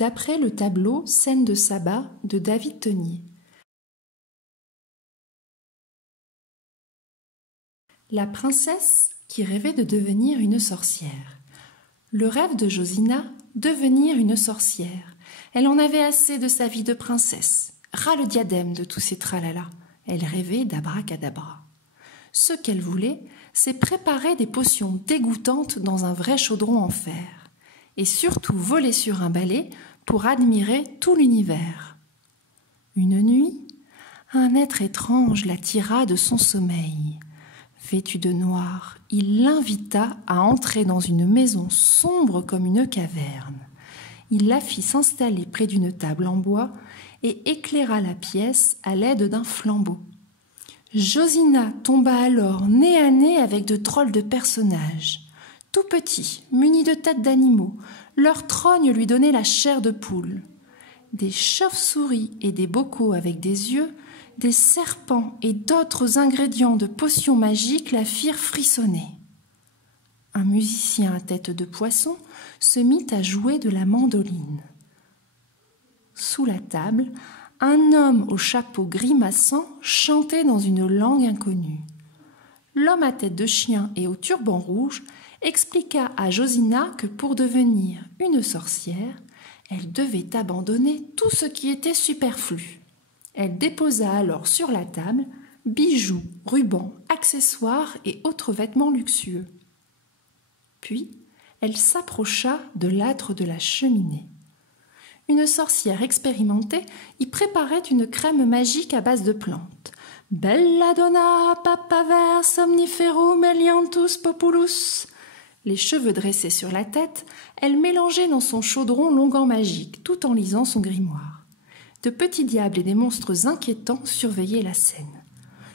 d'après le tableau Scène de sabbat de David Tenier. La princesse qui rêvait de devenir une sorcière. Le rêve de Josina, devenir une sorcière. Elle en avait assez de sa vie de princesse. Ras le diadème de tous ces tralala. Elle rêvait d'abracadabra. Ce qu'elle voulait, c'est préparer des potions dégoûtantes dans un vrai chaudron en fer. Et surtout voler sur un balai pour admirer tout l'univers. Une nuit, un être étrange la tira de son sommeil. Vêtu de noir, il l'invita à entrer dans une maison sombre comme une caverne. Il la fit s'installer près d'une table en bois et éclaira la pièce à l'aide d'un flambeau. Josina tomba alors nez à nez avec de drôles de personnages. Tout petits, munis de têtes d'animaux, leur trogne lui donnait la chair de poule. Des chauves-souris et des bocaux avec des yeux, des serpents et d'autres ingrédients de potions magiques la firent frissonner. Un musicien à tête de poisson se mit à jouer de la mandoline. Sous la table, un homme au chapeau grimaçant chantait dans une langue inconnue. L'homme à tête de chien et au turban rouge expliqua à Josina que pour devenir une sorcière, elle devait abandonner tout ce qui était superflu. Elle déposa alors sur la table bijoux, rubans, accessoires et autres vêtements luxueux. Puis, elle s'approcha de l'âtre de la cheminée. Une sorcière expérimentée y préparait une crème magique à base de plantes. Belladonna papaver somniferum eliantus populus. Les cheveux dressés sur la tête, elle mélangeait dans son chaudron l'onguent magique tout en lisant son grimoire. De petits diables et des monstres inquiétants surveillaient la scène.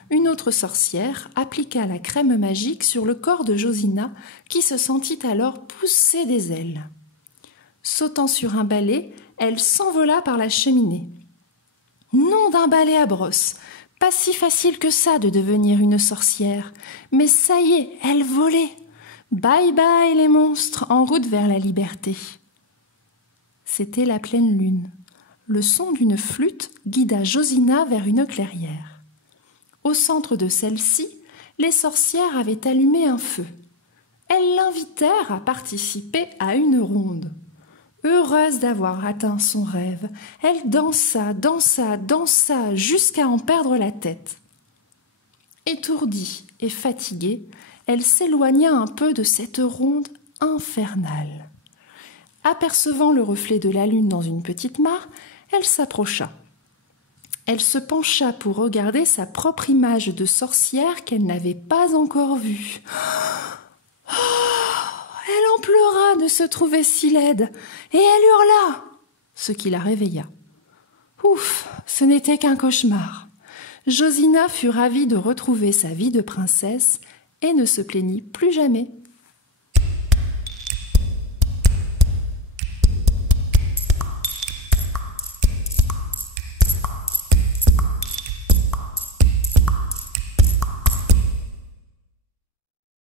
Une autre sorcière appliqua la crème magique sur le corps de Josina qui se sentit alors pousser des ailes. Sautant sur un balai, elle s'envola par la cheminée. Nom d'un balai à brosse, pas si facile que ça de devenir une sorcière, mais ça y est, elle volait. Bye bye les monstres, en route vers la liberté. C'était la pleine lune. Le son d'une flûte guida Josina vers une clairière. Au centre de celle-ci, les sorcières avaient allumé un feu. Elles l'invitèrent à participer à une ronde. Heureuse d'avoir atteint son rêve, elle dansa, dansa, dansa jusqu'à en perdre la tête. Étourdie et fatiguée, elle s'éloigna un peu de cette ronde infernale. Apercevant le reflet de la lune dans une petite mare, elle s'approcha. Elle se pencha pour regarder sa propre image de sorcière qu'elle n'avait pas encore vue. Elle en pleura de se trouver si laide, et elle hurla, ce qui la réveilla. Ouf, ce n'était qu'un cauchemar. Josina fut ravie de retrouver sa vie de princesse et ne se plaignit plus jamais.